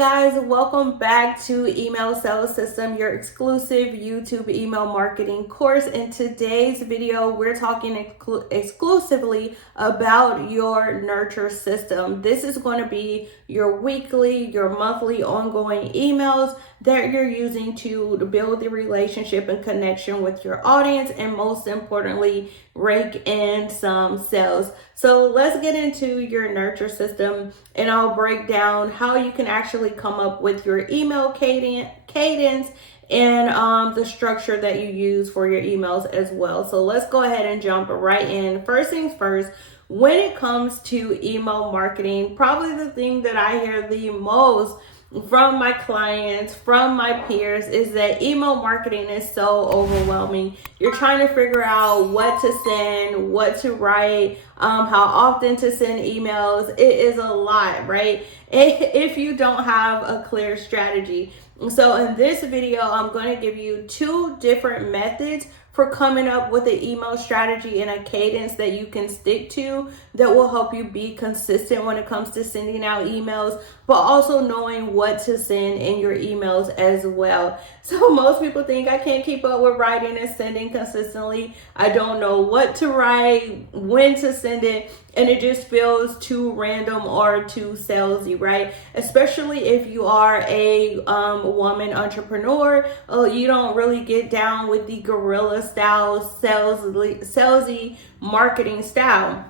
guys, welcome back to Email Sales System, your exclusive YouTube email marketing course. In today's video, we're talking exclusively about your nurture system. This is going to be your weekly, your monthly, ongoing emails that you're using to build the relationship and connection with your audience, and most importantly, rake in some sales. So let's get into your nurture system, and I'll break down how you can actually come up with your email cadence and the structure that you use for your emails as well. So let's go ahead and jump right in. First things first, when it comes to email marketing, probably the thing that I hear the most from my clients, from my peers, is that email marketing is so overwhelming. You're trying to figure out what to send, what to write, how often to send emails. It is a lot, right? If you don't have a clear strategy. So in this video, I'm going to give you two different methods for coming up with an email strategy and a cadence that you can stick to that will help you be consistent when it comes to sending out emails, but also knowing what to send in your emails as well. So most people think I can't keep up with writing and sending consistently. I don't know what to write, when to send it, and it just feels too random or too salesy, right? Especially if you are a woman entrepreneur, you don't really get down with the guerrilla style, salesy marketing style.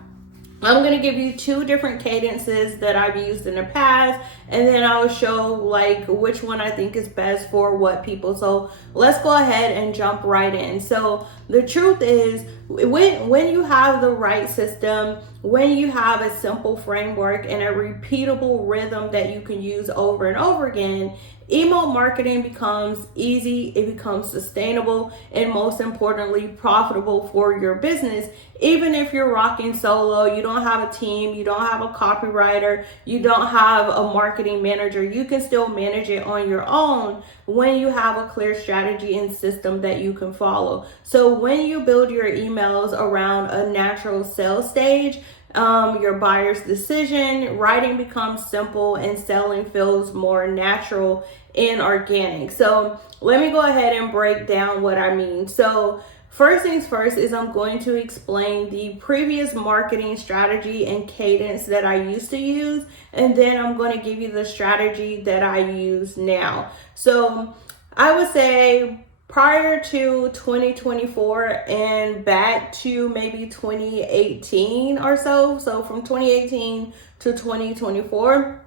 I'm going to give you two different cadences that I've used in the past, and then I'll show like which one I think is best for what people. So let's go ahead and jump right in. So the truth is, when you have the right system, when you have a simple framework and a repeatable rhythm that you can use over and over again, email marketing becomes easy, it becomes sustainable, and most importantly, profitable for your business. Even if you're rocking solo, you don't have a team, you don't have a copywriter, you don't have a marketing manager, you can still manage it on your own when you have a clear strategy and system that you can follow. So when you build your emails around a natural sales stage, your buyer's decision, writing becomes simple and selling feels more natural and organic. So let me go ahead and break down what I mean. So first things first is I'm going to explain the previous marketing strategy and cadence that I used to use, and then I'm going to give you the strategy that I use now. So I would say prior to 2024 and back to maybe 2018 or so, so from 2018 to 2024,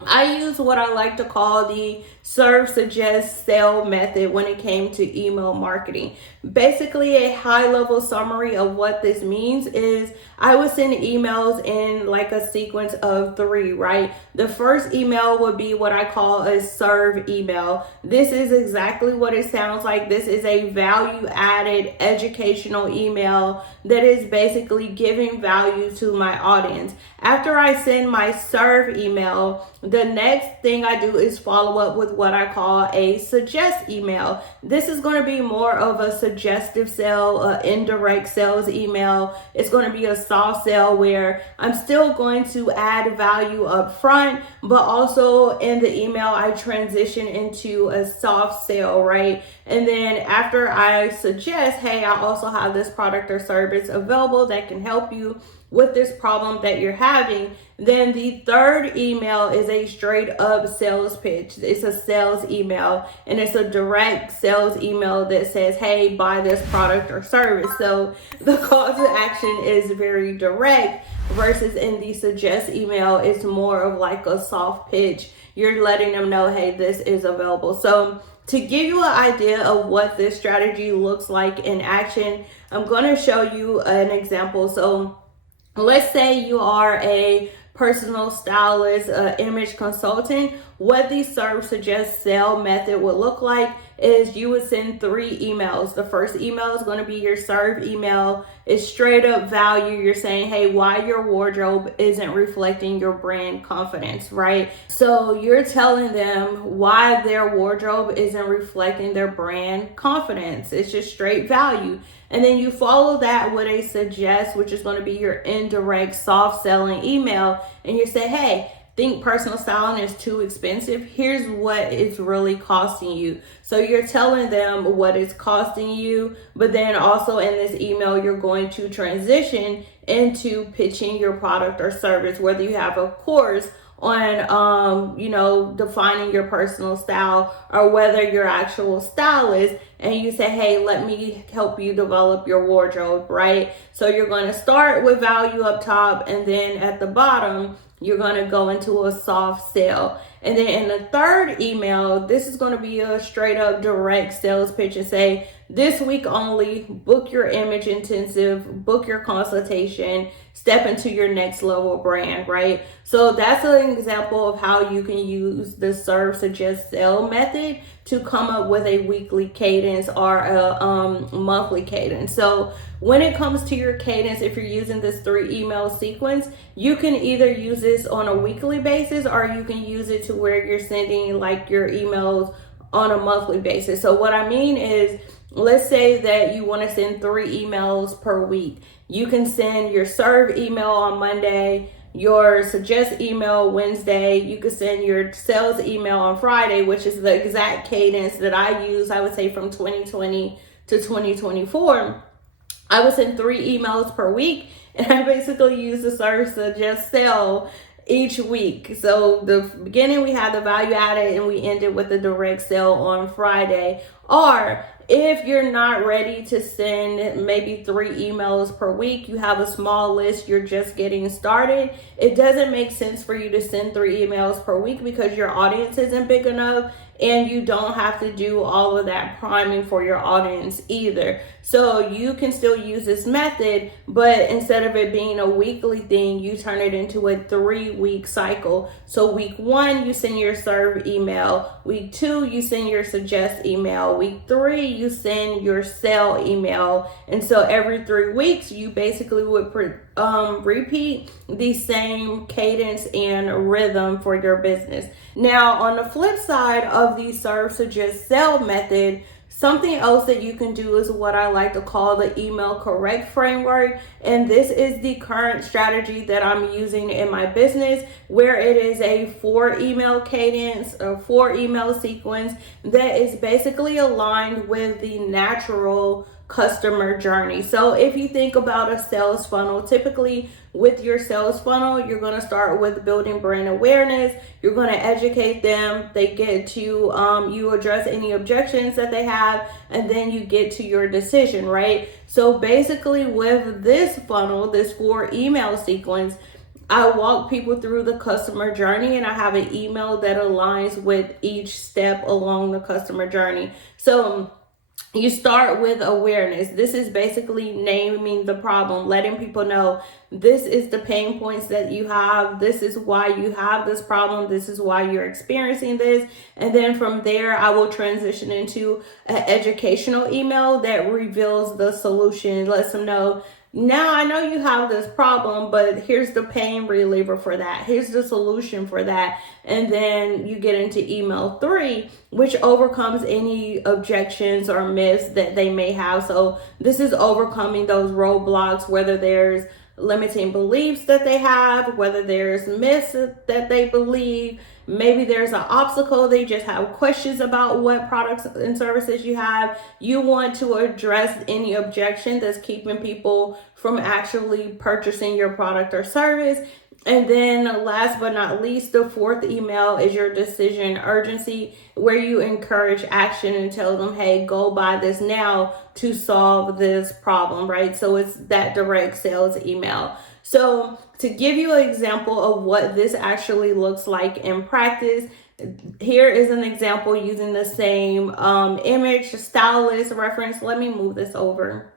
I use what I like to call the serve, suggest, sell method when it came to email marketing. Basically, a high-level summary of what this means is I would send emails in like a sequence of 3, right? The first email would be what I call a serve email. This is exactly what it sounds like. This is a value-added educational email that is basically giving value to my audience. After I send my serve email, the next thing I do is follow up with what I call a suggest email. This is going to be more of a suggestive sell, indirect sales email. It's going to be a soft sell where I'm still going to add value up front, but also in the email I transition into a soft sell, right? And then after I suggest, hey, I also have this product or service available that can help you with this problem that you're having, then the third email is a straight up sales pitch. It's a sales email, and it's a direct sales email that says, hey, buy this product or service. So the call to action is very direct, versus in the suggest email, it's more of like a soft pitch. You're letting them know, hey, this is available. So to give you an idea of what this strategy looks like in action, I'm going to show you an example. So let's say you are a personal stylist, image consultant. What the serve, suggest, sell method would look like is you would send 3 emails. The first email is going to be your serve email. It's straight up value. You're saying, hey, why your wardrobe isn't reflecting your brand confidence, right? So you're telling them why their wardrobe isn't reflecting their brand confidence. It's just straight value. And then you follow that with a suggest, which is going to be your indirect soft selling email. And you say, hey, think personal styling is too expensive. Here's what it's really costing you. So you're telling them what it's costing you, but then also in this email, you're going to transition into pitching your product or service, whether you have a course on defining your personal style, or whether you're actual stylist and you say, hey, let me help you develop your wardrobe, right? So you're going to start with value up top, and then at the bottom you're going to go into a soft sell. And then in the third email, this is going to be a straight up direct sales pitch and say, this week only, book your image intensive, book your consultation, step into your next level brand, right? So that's an example of how you can use the serve, suggest, sell method to come up with a weekly cadence or a monthly cadence. So when it comes to your cadence, if you're using this 3 email sequence, you can either use this on a weekly basis, or you can use it to where you're sending like your emails on a monthly basis. So what I mean is, let's say that you want to send 3 emails per week. You can send your serve email on Monday, your suggest email Wednesday. You could send your sales email on Friday, which is the exact cadence that I use, I would say, from 2020 to 2024. I would send 3 emails per week, and I basically use the serve, suggest, sell each week. So the beginning we had the value added, and we ended with the direct sale on Friday. Or if you're not ready to send maybe 3 emails per week, you have a small list, you're just getting started, it doesn't make sense for you to send 3 emails per week because your audience isn't big enough, and you don't have to do all of that priming for your audience either. So you can still use this method, but instead of it being a weekly thing, you turn it into a 3-week cycle. So week 1, you send your serve email. Week 2, you send your suggest email. Week 3, you send your sell email. And so every 3 weeks, you basically would repeat the same cadence and rhythm for your business. Now, on the flip side of the serve, suggest, sell method, something else that you can do is what I like to call the email correct framework. And this is the current strategy that I'm using in my business, where it is a 4 email cadence, a 4 email sequence that is basically aligned with the natural customer journey. So if you think about a sales funnel, typically with your sales funnel, you're going to start with building brand awareness. You're going to educate them. They get to, you address any objections that they have, and then you get to your decision, right? So basically with this funnel, this 4 email sequence, I walk people through the customer journey, and I have an email that aligns with each step along the customer journey. So you start with awareness. This is basically naming the problem, letting people know this is the pain points that you have. This is why you have this problem. This is why you're experiencing this. And then from there, I will transition into an educational email that reveals the solution, lets them know, now I know you have this problem, but here's the pain reliever for that. Here's the solution for that. And then you get into email 3, which overcomes any objections or myths that they may have. So this is overcoming those roadblocks, whether there's limiting beliefs that they have, whether there's myths that they believe, maybe there's an obstacle, they just have questions about what products and services you have. You want to address any objection that's keeping people from actually purchasing your product or service. And then last but not least, the 4th email is your decision urgency, where you encourage action and tell them, hey, go buy this now to solve this problem, right? So it's that direct sales email. So to give you an example of what this actually looks like in practice, here is an example using the same image, stylist reference. Let me move this over.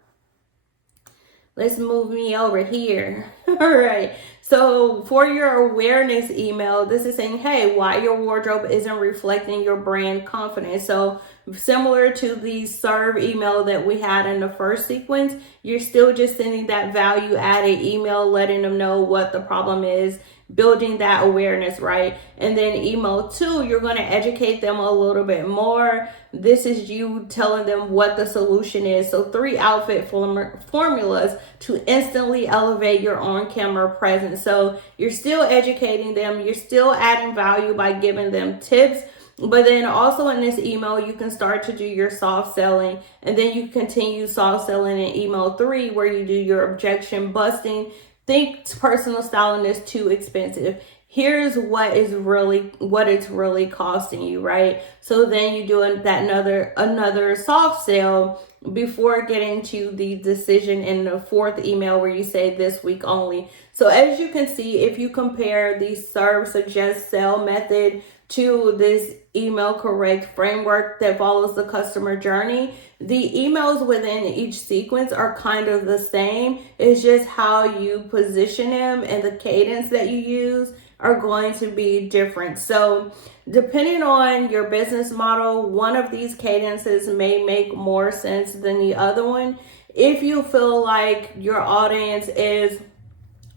Let's move me over here. All right. So for your awareness email, this is saying, hey, why your wardrobe isn't reflecting your brand confidence. So similar to the serve email that we had in the first sequence, you're still just sending that value added email, letting them know what the problem is, building that awareness, right? And then email 2, you're going to educate them a little bit more. This is you telling them what the solution is. So 3 outfit formulas to instantly elevate your on-camera presence. So you're still educating them, you're still adding value by giving them tips. But then also in this email, you can start to do your soft selling, and then you continue soft selling in email 3, where you do your objection busting. Think personal styling is too expensive. Here's what it's really costing you, right? So then you do another soft sell before getting to the decision in the 4th email, where you say this week only. So as you can see, if you compare the serve, suggest, sell method to this email correct framework that follows the customer journey, the emails within each sequence are kind of the same. It's just how you position them and the cadence that you use are going to be different. So depending on your business model, one of these cadences may make more sense than the other one. If you feel like your audience is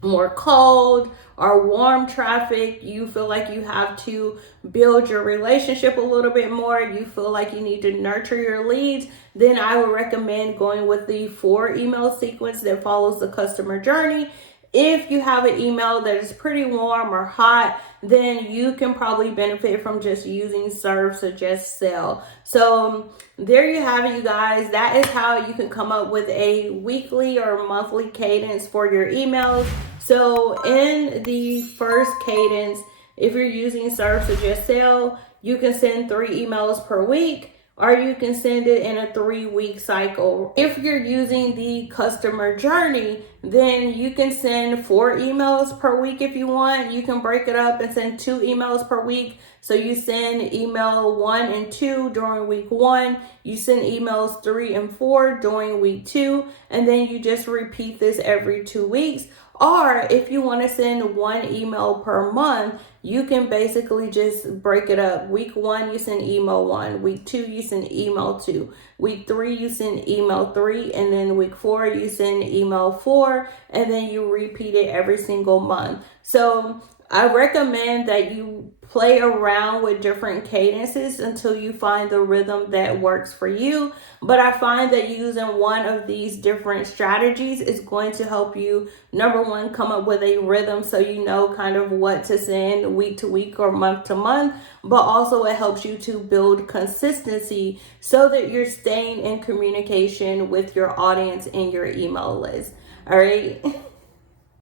more cold or warm traffic, you feel like you have to build your relationship a little bit more, you feel like you need to nurture your leads, then I would recommend going with the 4 email sequence that follows the customer journey. If you have an email that is pretty warm or hot, then you can probably benefit from just using serve, suggest, sell. So there you have it, you guys. That is how you can come up with a weekly or monthly cadence for your emails. So in the first cadence, if you're using serve, suggest, sell, you can send 3 emails per week, or you can send it in a 3-week cycle. If you're using the customer journey, then you can send 4 emails per week if you want. You can break it up and send 2 emails per week. So you send email 1 and 2 during week 1. You send emails 3 and 4 during week 2. And then you just repeat this every 2 weeks. Or if you want to send 1 email per month, you can basically just break it up. Week 1, you send email 1. Week 2, you send email 2. Week 3, you send email 3. And then week 4, you send email 4. And then you repeat it every single month. So I recommend that you play around with different cadences until you find the rhythm that works for you. But I find that using one of these different strategies is going to help you, number one, come up with a rhythm so you know kind of what to send week to week or month to month. But also it helps you to build consistency so that you're staying in communication with your audience and your email list. All right.